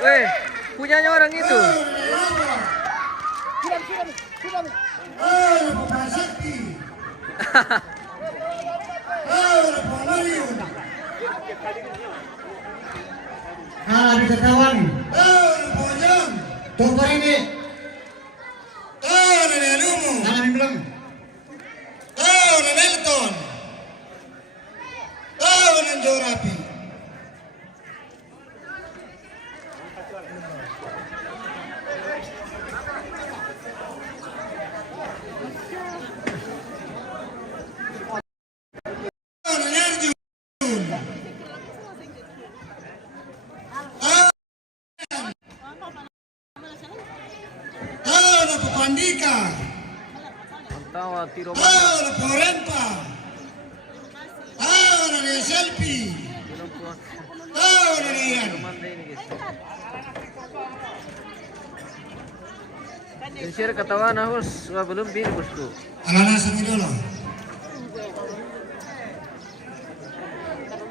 Weh, punyanya orang itu. Kalah di kawan. Tunggu ini. Tangan bilang. Nelton. Jorapi. Pandika. Tawa tiro Na Porempa. Na Selfie. Na Ian. Share ketawa na hos, belum bir bosku. Alana Samidolo.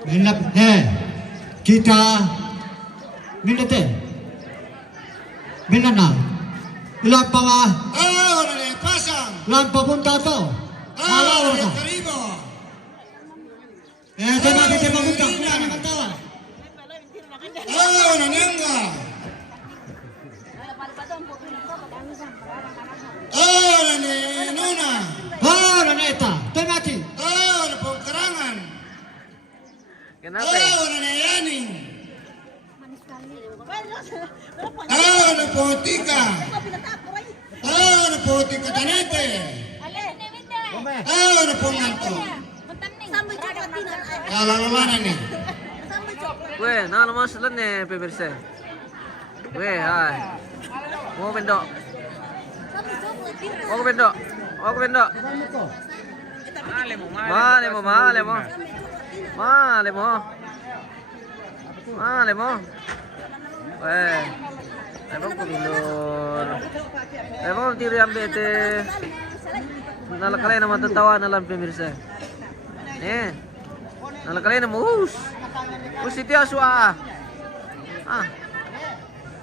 Minap kita minat minat na. Ilan pa nga? Na Pasang. Ilan pa punta to? Malawar ka. Karibo. Tema punta. Kuna naman tawa. Na Nanga. Na Nuna. Na neta. Temati. Na Pongkarangan. Kenapa? Na Yani. Na Potika. Na Potika Tanete. Na Ponganto. Lalu nih. Weh, nah mas lan nih pemirsa. Weh, hai. Mau bendok. Mau bendok. Mau bendok. Malemo. Weh. Emang kumilor. Emang tiri ambete. Nalakalay naman tatawa na lang pemirsa. Nalakalay na mo. Iti aswa.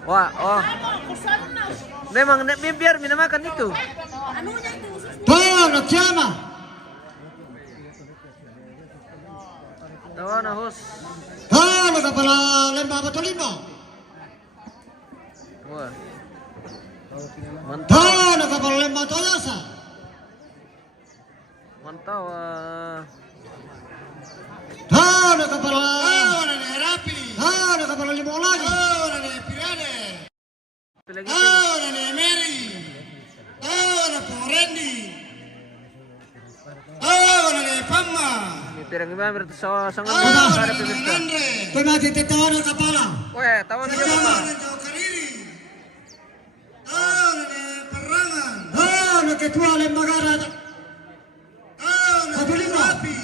Wah, oh. Memang biar minamakan itu. Paano chama? Tawa na hos. Paano ka pala lemba batolino? Wah. Mantap. Paano ka pala lemba toyasa? Mantap. Paano ka pala? Na Rapi. Paano ka pala limo lagi? Na Pirane. Lagi Na Mary. Na Porendi. Na Pamma. pirang iba sa sangan Na para pemirsa. Andre. Temati tetawa na kapala. Weh, tawa na siya pa. Na Jokariri. Na Perangan. Paano ketua lemba garat? Na Rapi.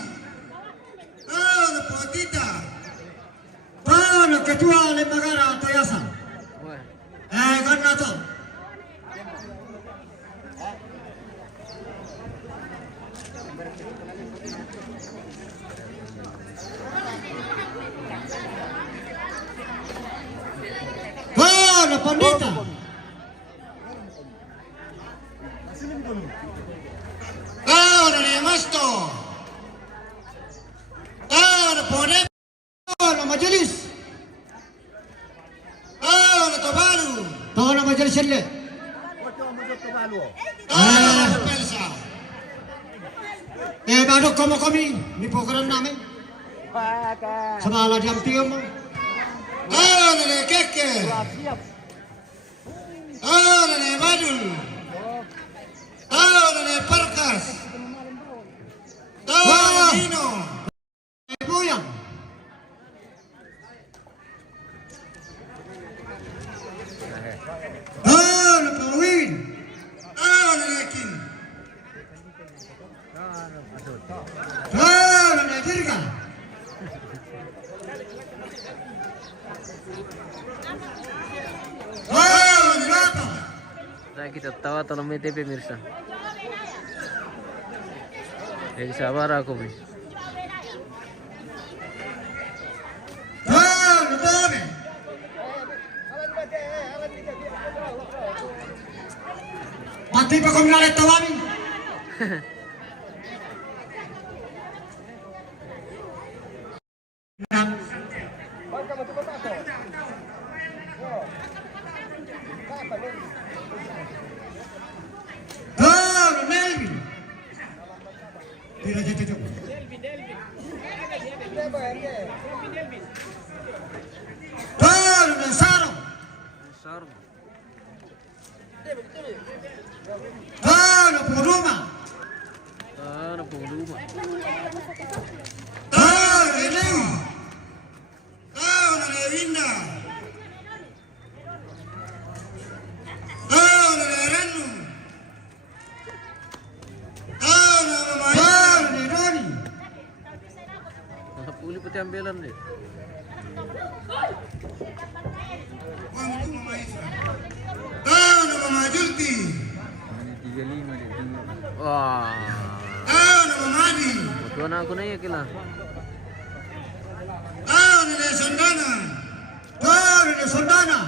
Na Potita. Paano ketua lemba garat toyasa? Weh. Karena to. Paano pandita? Na Masto. Na Pone. Paano majelis? Na Tobalu. Paano majelis sila? Na Pelsa. Bago kami, ni program namin. Sa bala di ang tiyo mo. Na Keke. Na Badul. Na Parkas. Na Dino. Buyang. Napawin. Na King. Nadirga. Napa. Nah, kita tawa tolong MTP pemirsa. Jadi sabar aku, Bi. Pati pa kung nalit tawami. Toro Melvin. Tidak jatuh. Toro Nasaro. Sarong. Toro Puruma. Napuluma. Toro Elewi. Toro Lewinda. Toro Leranu. Toro Mamayu. Toro Nironi. Napuli pati ambelan deh. Wangu Mamayu. Toro Mamajulti. Wah. Toro Mamadi. Betul aku na iya kila. Toro Lesondana. Toro de Soldana.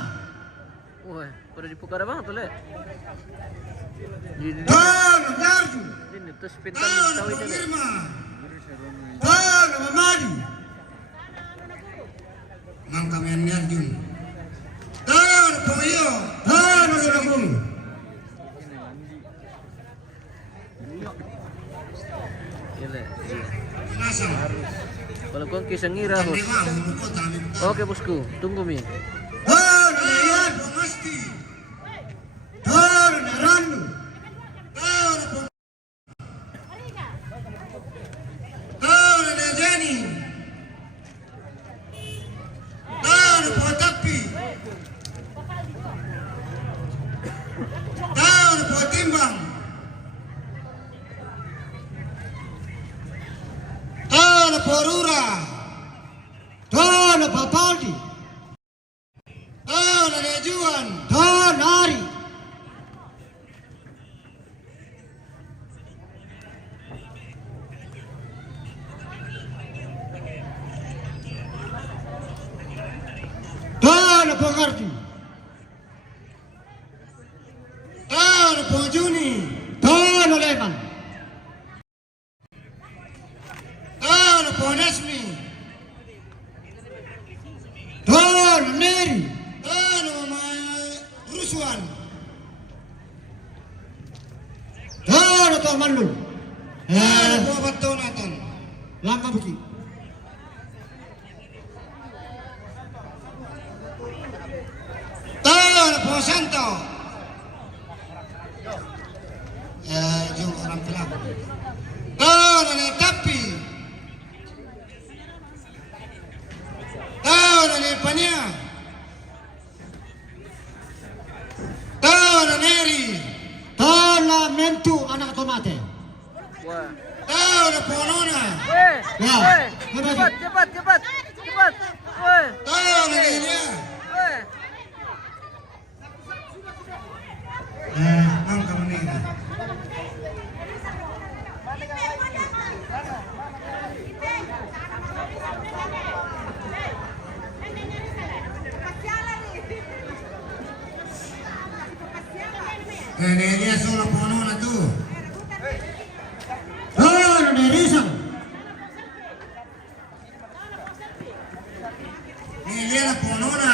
Wah, pada dipukar bang tuh le. Toro Jarju. Ini terus pintar Toro tahu itu le. Pungirma. Toro Mamadi. Mang kamian Arjun. Toro Puyo. Toro Siragul. Iya le. Iya. Nasam. Kalau kau kisah ngira bos. Dewa Muko Talim. Oke bosku, tunggu mi. Toro Leyan. Pemasti. Toro Nerandu. Toro Pung. Toro Lejani. Toro Potapi. Toro Potimbang. Toro Porura. Toro Papaldi. Toro Lejuan. Toro Nari. Toro Pogardi. Toro Pojuni. Toro Leman. Toro Ponesmi. Toro Neri. Toro Rusuan. Toro Tomalu. Toro Pobatonatan. Lama beki. Toro Posanto. Yung orang pelaku. Toro Netapi. Toro Nepania. Toro Neri. Toro Mentu anak tomate. Wah. Toro Ponona. Weh. Ya. Weh. Cepat. Cepat. Weh. Toro Nelia. Weh. Angka meninggal. Nelia solo Ponona tu. Toro Nerisan. Nelia la Ponona.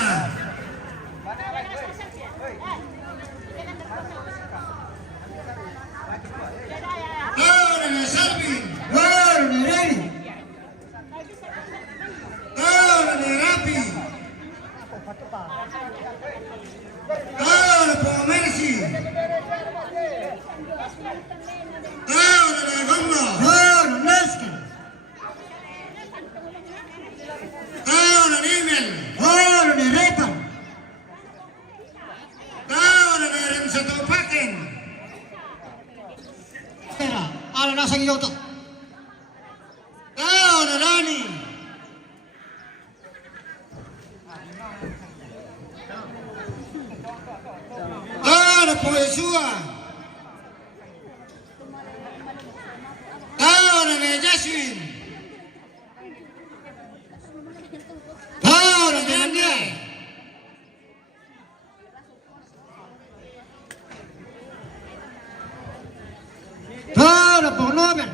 Toro Nesalvin. Toro Nereri. Toro Nerapi. Toro Pomersi. Toro Negomno. Toro Neskin. Toro Nimel. Toro Nerepan. Toro Neremsatopaken. Tera. Ala nasa Yoto. Toro Rani. Toro Poesua. Toro Nejaswin. Toro Nanya. na po Nobel.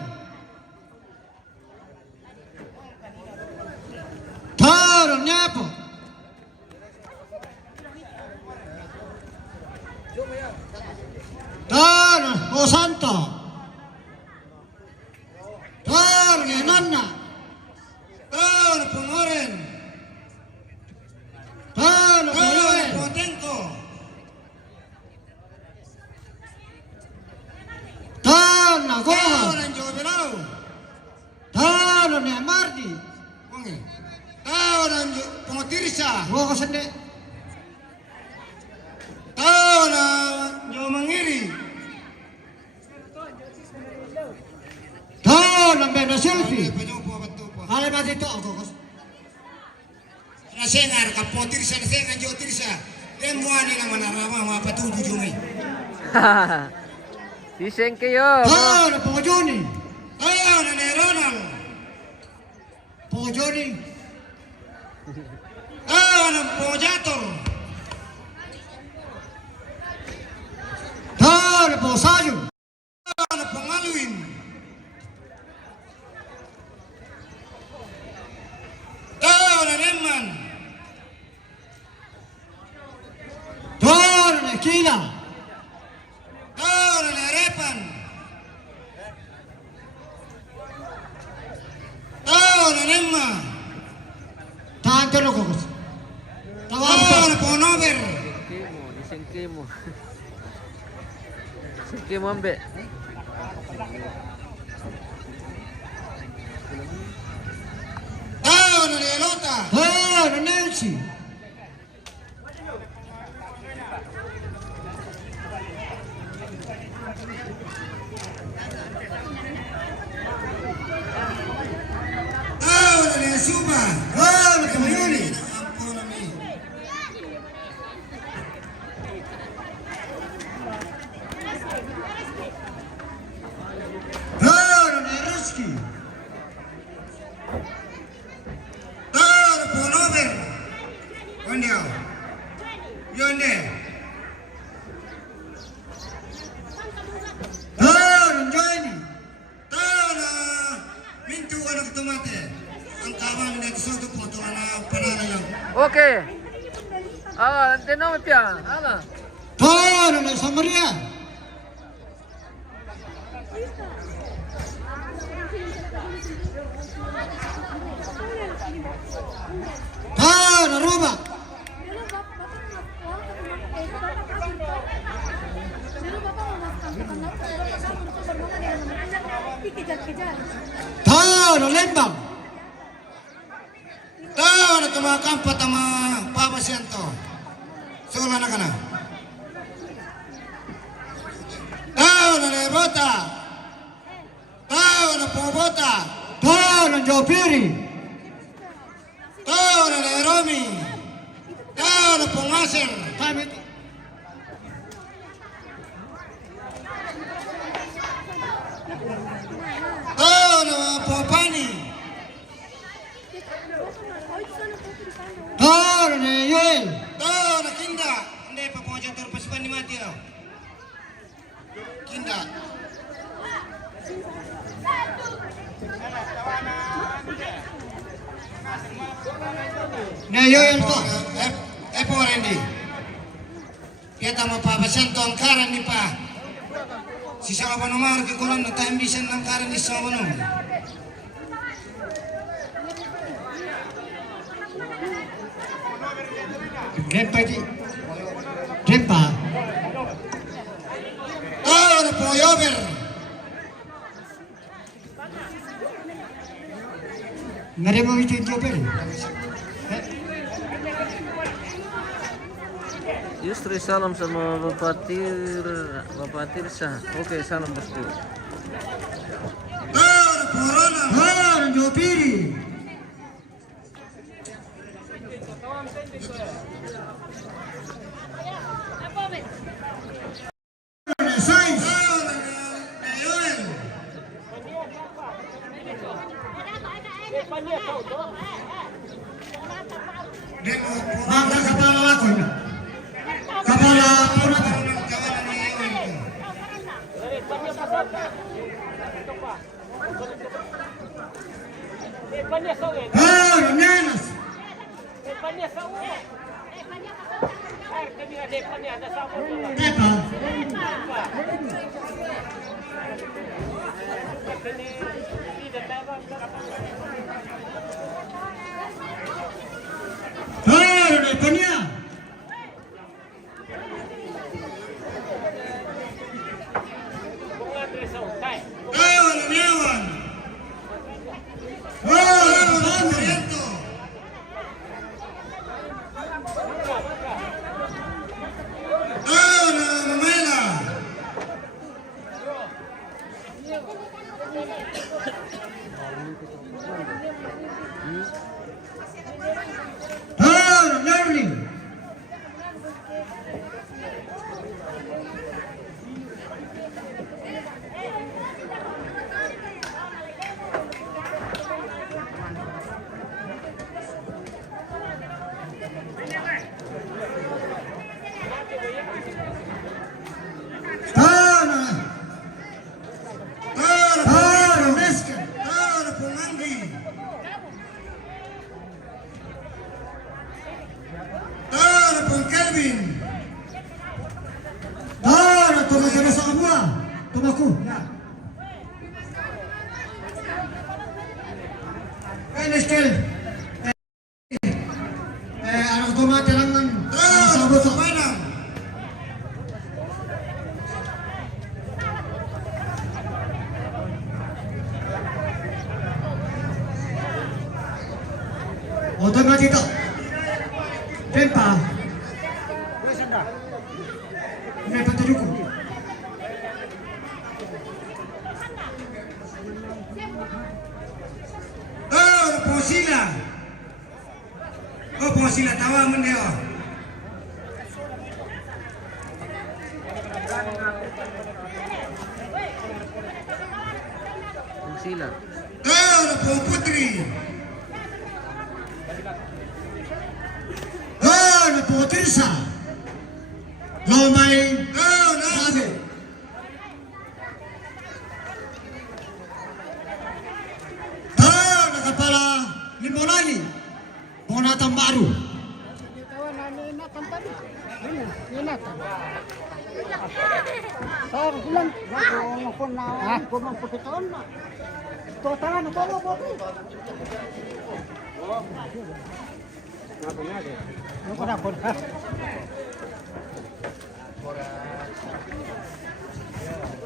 Taro niya po. Taro po Santo. Taro ni Nana. Taro po Noren. Taro po Taro Noel. po Tenko. Taro na Taro Gohan. ng Jobilao. Taro ni Mardi. Bungi. Taro ng Pongotirsa. Woko sandi. Taro ng Jomangiri. Taro na Bena Selfie. Panyopo bato po. Kali ba dito ako? Nasengar kapotirsa nasengar Jotirsa. Demuani na manarama mga patuju jumi. Siseng kayo. Taro po Johnny. Taro na Ronald. Po Johnny. Taro ng Pojator. Taro po Sayo. Taro ng Pangaluin. Taro na Reman. Taro ni Kila. Taro na Repan. Taro na Remma. Tanto lo ko. Tawag Taro po. na Ponover. Siseng mo. Siseng mo ambe. Taro na Relota. Taro Nancy. Taro na Suba. Taro po Yuli. Taro ni Ruski. Taro na Ponover. Ondio. Yonde. Taro Johnny. Taro na Mintu anak tumate. Ang kawan na suatu foto na panana lang. Okay. Ah, tenong pia. Ala. Taro ni Samaria. Taro Roma. Taro Lembang. Taro na tumakampat ang mga papasyento. Sula na ka na. Taro na Lebota. Taro na Pobota. Taro Jopiri. Taro na Leromi. Taro na Pongaser. Kami. Taro na Popani. Taro ni Yoel. Taro na Kinda. Hindi pa po dyan taro pasipan ni Matthew. Kinda. Ni Yoel to. Po Randy. Kita mapapasyento ang karan ni pa. Si Sawa Nomar kikulang na taimbisan ng karan ni Sawa Nomar. Rempa di. Rempa. Taro na po Yover. Ngari mo itu Jopiri. Justru salam sama Bapak Tirsa. Oke, salam bosku. Taro na po Ronald. Taro Jopiri. Sains. Taro na Yoel. Demo po. Maka kepala aku ini. Kepala pura. Taro ng kawanan ni Yoel. Nenas. Tepa. Depannya. Lewan. Marianto. Mamela. Learning. Tumaku. Skill. Anak tomate lang ng sabot sa panang. Otomatis ito. Tempa. May patuloy ko. Sila. Oh, po sila tawa mo niyo. Sila. Po putri. Po Trisa. Lomay. Sabi. Nakapala Limonani. Monatang baru.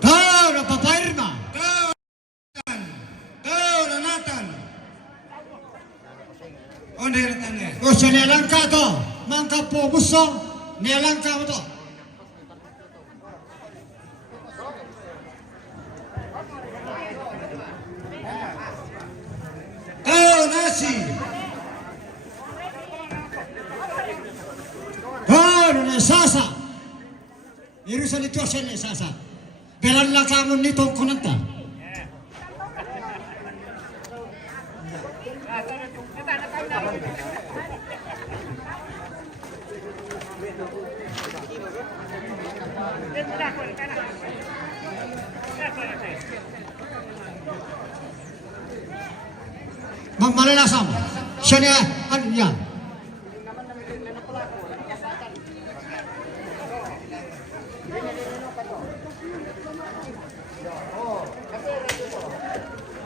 Kau napapairma. O siya nilangka to. Mangka po gusto. Nilangka mo to. Kau nasi. Kau na sasa. Irusan ito siya na sasa. Belan lang ka mo nito kunanta. Malalasam. Siya niya, ano niya?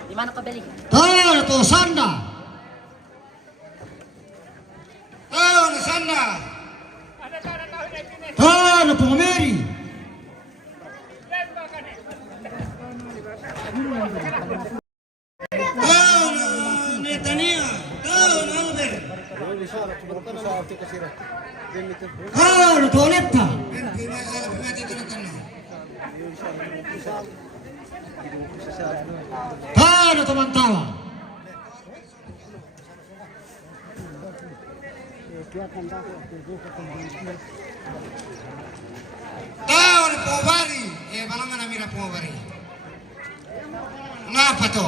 Di mana kau beli? To Sanda. Na sana. Po Mary. Netania. Na Albert. To Oleta. To Mantawa. Na Pobari. Balangan na mira Pobari. Ngapa to?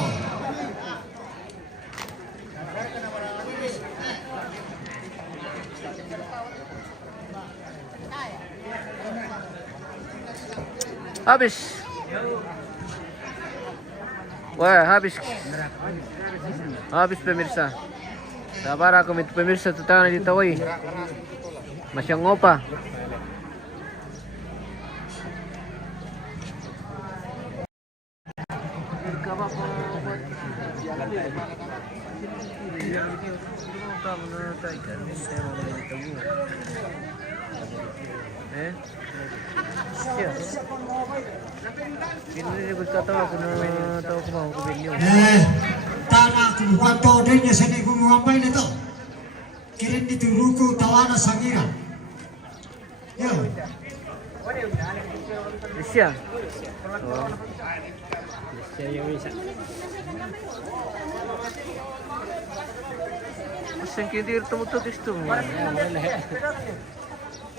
Habis. Wah, habis. Habis pemirsa. Sabar ako pemirsa tutana dito oy. Masyang ngopa. Eh? Siya. Pinili berkata ako na tao ko mga kubilyo. Tanah kumukuhan to din niya sa nagumuhambay nito. Kirin dito ruko tawana sangira. Yo. Siya. Oh. Mas yang kiri temu-temu itu.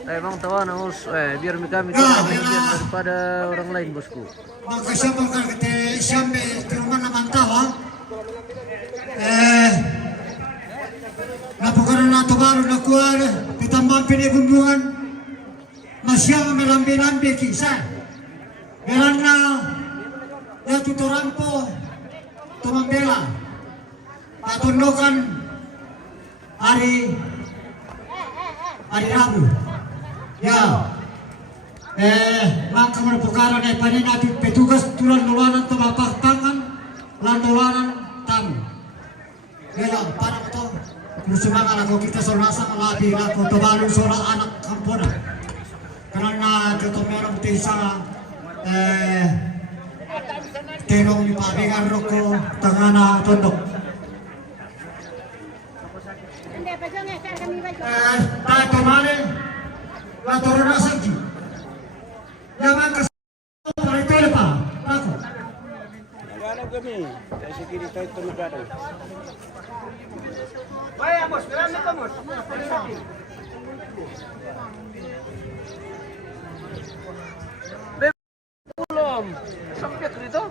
Emang tawana us, biar kami kena daripada orang lain bosku. Magkasabang ka kete siyambe tiruman naman tawa. Napukaran na tobaro na kuwan, pitambang pinibumbuhan. Masyang melambi-lambi kisa. Meron na natuturan po tumambela. Patundukan hari Rabu. Ya. Maka merupakan panin natin petugas tulan nulanan tumapak tangan lantulan tamu. Ya, para ito musumangan ako kita sorasa malabi na ko tubalong sora anak kampona. Karena kita merong tisa tenong ni pabigan roko tangana tondok. Tayo tumali laturo na sangki. Jangan ke para itu lepa, aku. Agak kami, dari segi kita itu negara. Baik, Bos. Berani kamu, Bos. Belum. Sampai dito.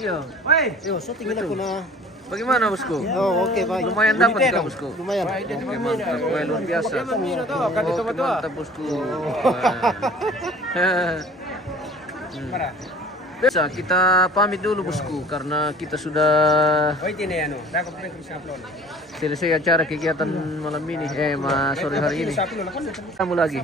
Iya. Baik. Yo, so tingin ako na. Bagaimana bosku? Oh, oke, baik. Lumayan dapat ka bosku? Lumayan. Oke, mantap. Wah, luar biasa. Oke, mantap bosku. Bisa kita pamit dulu bosku karena kita sudah selesai acara kegiatan malam ini, sore hari ini. Kamu lagi.